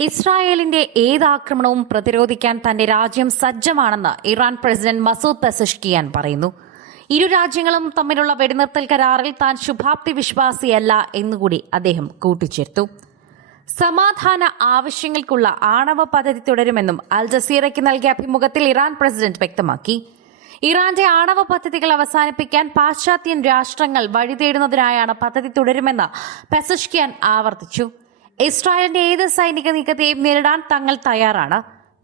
ഇസ്രായേലിന്റെ ഏത് ആക്രമണവും പ്രതിരോധിക്കാൻ തന്റെ രാജ്യം സജ്ജമാണെന്ന് ഇറാൻ പ്രസിഡന്റ് മസൂദ് പെസഷ്കിയാൻ പറയുന്നു. ഇരു രാജ്യങ്ങളും തമ്മിലുള്ള വെടിനിർത്തൽ കരാറിൽ താൻ ശുഭാപ്തി വിശ്വാസിയല്ല എന്നുകൂടി അദ്ദേഹം കൂട്ടിച്ചേർത്തു. സമാധാന ആവശ്യങ്ങൾക്കുള്ള ആണവ പദ്ധതി തുടരുമെന്നും അൽ ജസീറയ്ക്ക് നൽകിയ അഭിമുഖത്തിൽ ഇറാൻ പ്രസിഡന്റ് വ്യക്തമാക്കി. ഇറാന്റെ ആണവ പദ്ധതികൾ അവസാനിപ്പിക്കാൻ പാശ്ചാത്യൻ രാഷ്ട്രങ്ങൾ വഴിതേടുന്നതിനായാണ് പദ്ധതി തുടരുമെന്ന് പെസഷ്കിയാൻ ആവർത്തിച്ചു. ഇസ്രായേലിന്റെ ഏത് സൈനിക നീക്കത്തെയും നേരിടാൻ തങ്ങൾ തയ്യാറാണ്.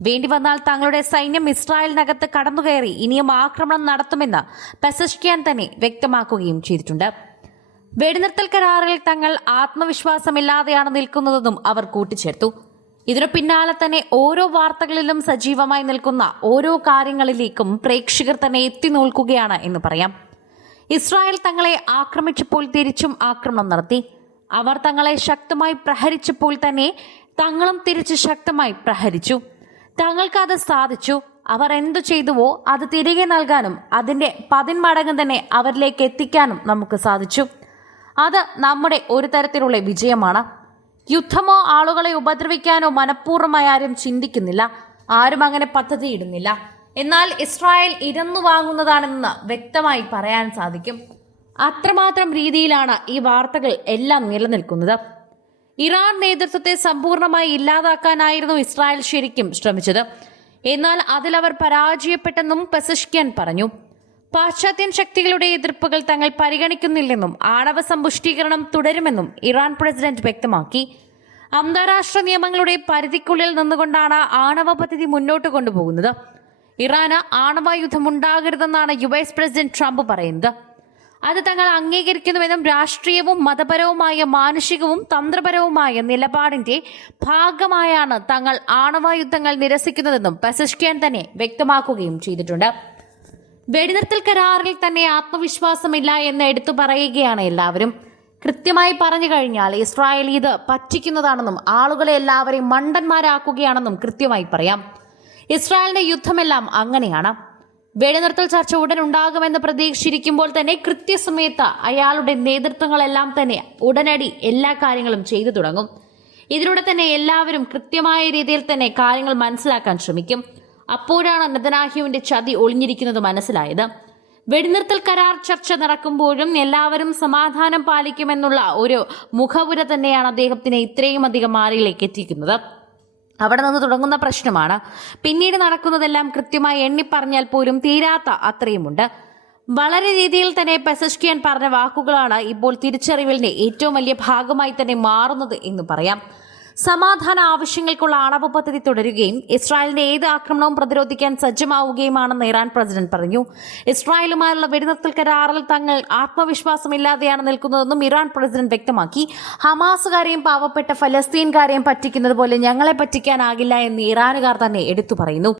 വേണ്ടി വന്നാൽ തങ്ങളുടെ സൈന്യം ഇസ്രായേലിനകത്ത് കടന്നുകയറി ഇനിയും ആക്രമണം നടത്തുമെന്ന് പെസഷ്കിയാൻ തന്നെ വ്യക്തമാക്കുകയും ചെയ്തിട്ടുണ്ട്. വെടിനിർത്തൽ കരാറിൽ തങ്ങൾ ആത്മവിശ്വാസമില്ലാതെയാണ് നിൽക്കുന്നതെന്നും അവർ കൂട്ടിച്ചേർത്തു. ഇതിനു പിന്നാലെ തന്നെ ഓരോ വാർത്തകളിലും സജീവമായി നിൽക്കുന്ന ഓരോ കാര്യങ്ങളിലേക്കും പ്രേക്ഷകർ തന്നെ എത്തി നോൽക്കുകയാണ് എന്ന് പറയാം. ഇസ്രായേൽ തങ്ങളെ ആക്രമിച്ചപ്പോൾ തിരിച്ചും ആക്രമണം നടത്തി. അവർ തങ്ങളെ ശക്തമായി പ്രഹരിച്ചപ്പോൾ തന്നെ തങ്ങളും തിരിച്ച് ശക്തമായി പ്രഹരിച്ചു. തങ്ങൾക്ക് അത് സാധിച്ചു. അവർ എന്തു ചെയ്തുവോ അത് തിരികെ നൽകാനും അതിന്റെ പതിന്മടങ്ങ് തന്നെ അവരിലേക്ക് എത്തിക്കാനും നമുക്ക് സാധിച്ചു. അത് നമ്മുടെ ഒരു തരത്തിലുള്ള വിജയമാണ്. യുദ്ധമോ ആളുകളെ ഉപദ്രവിക്കാനോ മനഃപൂർവമായി ആരും ചിന്തിക്കുന്നില്ല. ആരും അങ്ങനെ പദ്ധതിയിടുന്നില്ല. എന്നാൽ ഇസ്രായേൽ ഇരന്നു വാങ്ങുന്നതാണെന്ന് വ്യക്തമായി പറയാൻ സാധിക്കും. അത്രമാത്രം രീതിയിലാണ് ഈ വാർത്തകൾ എല്ലാം നിലനിൽക്കുന്നത്. ഇറാൻ നേതൃത്വത്തെ സമ്പൂർണമായി ഇല്ലാതാക്കാനായിരുന്നു ഇസ്രായേൽ ശരിക്കും ശ്രമിച്ചത്. എന്നാൽ അതിലവർ പരാജയപ്പെട്ടെന്നും പെസിഷ്കിയൻ പറഞ്ഞു. പാശ്ചാത്യൻ ശക്തികളുടെ എതിർപ്പുകൾ തങ്ങൾ പരിഗണിക്കുന്നില്ലെന്നും ആണവ സമ്പുഷ്ടീകരണം തുടരുമെന്നും ഇറാൻ പ്രസിഡന്റ് വ്യക്തമാക്കി. അന്താരാഷ്ട്ര നിയമങ്ങളുടെ പരിധിക്കുള്ളിൽ നിന്നുകൊണ്ടാണ് ആണവ പദ്ധതി മുന്നോട്ട് കൊണ്ടുപോകുന്നത്. ഇറാന് ആണവായുധം ഉണ്ടാകരുതെന്നാണ് യു എസ് പ്രസിഡന്റ് ട്രംപ് പറയുന്നത്. അത് തങ്ങൾ അംഗീകരിക്കുന്നുവെന്നും രാഷ്ട്രീയവും മതപരവുമായ മാനുഷികവും തന്ത്രപരവുമായ നിലപാടിന്റെ ഭാഗമായാണ് തങ്ങൾ ആണവായുദ്ധങ്ങൾ നിരസിക്കുന്നതെന്നും പെസഷ്കിയാൻ തന്നെ വ്യക്തമാക്കുകയും ചെയ്തിട്ടുണ്ട്. വെടിനിർത്തൽ കരാറിൽ തന്നെ ആത്മവിശ്വാസമില്ല എന്ന് എടുത്തു പറയുകയാണ് എല്ലാവരും. കൃത്യമായി പറഞ്ഞു കഴിഞ്ഞാൽ ഇസ്രായേൽ ഇത് പറ്റിക്കുന്നതാണെന്നും ആളുകളെ എല്ലാവരെയും മണ്ടന്മാരാക്കുകയാണെന്നും കൃത്യമായി പറയാം. ഇസ്രായേലിന്റെ യുദ്ധമെല്ലാം അങ്ങനെയാണ്. വെടിനിർത്തൽ ചർച്ച ഉടൻ ഉണ്ടാകുമെന്ന് പ്രതീക്ഷിച്ചിരിക്കുമ്പോൾ തന്നെ കൃത്യസമയത്ത് അയാളുടെ നേതൃത്വങ്ങളെല്ലാം തന്നെ ഉടനടി എല്ലാ കാര്യങ്ങളും ചെയ്തു തുടങ്ങും. ഇതിലൂടെ തന്നെ എല്ലാവരും കൃത്യമായ രീതിയിൽ തന്നെ കാര്യങ്ങൾ മനസ്സിലാക്കാൻ ശ്രമിക്കും. അപ്പോഴാണ് നെതനാഹ്യുവിന്റെ ചതി ഒളിഞ്ഞിരിക്കുന്നത് മനസ്സിലായത്. വെടിനിർത്തൽ കരാർ ചർച്ച നടക്കുമ്പോഴും എല്ലാവരും സമാധാനം പാലിക്കുമെന്നുള്ള ഒരു മുഖപുര തന്നെയാണ് അദ്ദേഹത്തിനെ ഇത്രയും അധികം മാറിയിലേക്ക് എത്തിക്കുന്നത്. അവിടെ നിന്ന് തുടങ്ങുന്ന പ്രശ്നമാണ്. പിന്നീട് നടക്കുന്നതെല്ലാം കൃത്യമായി എണ്ണിപ്പറഞ്ഞാൽ പോലും തീരാത്ത അത്രയുമുണ്ട്. വളരെ രീതിയിൽ തന്നെ പെസഷ്കിയൻ പറഞ്ഞ വാക്കുകളാണ് ഇപ്പോൾ തിരിച്ചറിവിലിന്റെ ഏറ്റവും വലിയ ഭാഗമായി തന്നെ മാറുന്നത് എന്ന് പറയാം. സമാധാന ആവശ്യങ്ങൾക്കുള്ള ആണവ പദ്ധതി തുടരുകയും ഇസ്രായേലിന്റെ ഏത് ആക്രമണവും പ്രതിരോധിക്കാൻ സജ്ജമാവുകയുമാണെന്ന് ഇറാൻ പ്രസിഡന്റ് പറഞ്ഞു. ഇസ്രായേലുമായുള്ള വെടിനിർത്തൽ കരാറിൽ തങ്ങൾ ആത്മവിശ്വാസമില്ലാതെയാണ് നിൽക്കുന്നതെന്നും ഇറാൻ പ്രസിഡന്റ് വ്യക്തമാക്കി. ഹമാസുകാരെയും പാവപ്പെട്ട ഫലസ്തീൻകാരെയും പറ്റിക്കുന്നത് പോലെ ഞങ്ങളെ പറ്റിക്കാനാകില്ല എന്ന് ഇറാനുകാർ തന്നെ എടുത്തു പറയുന്നു.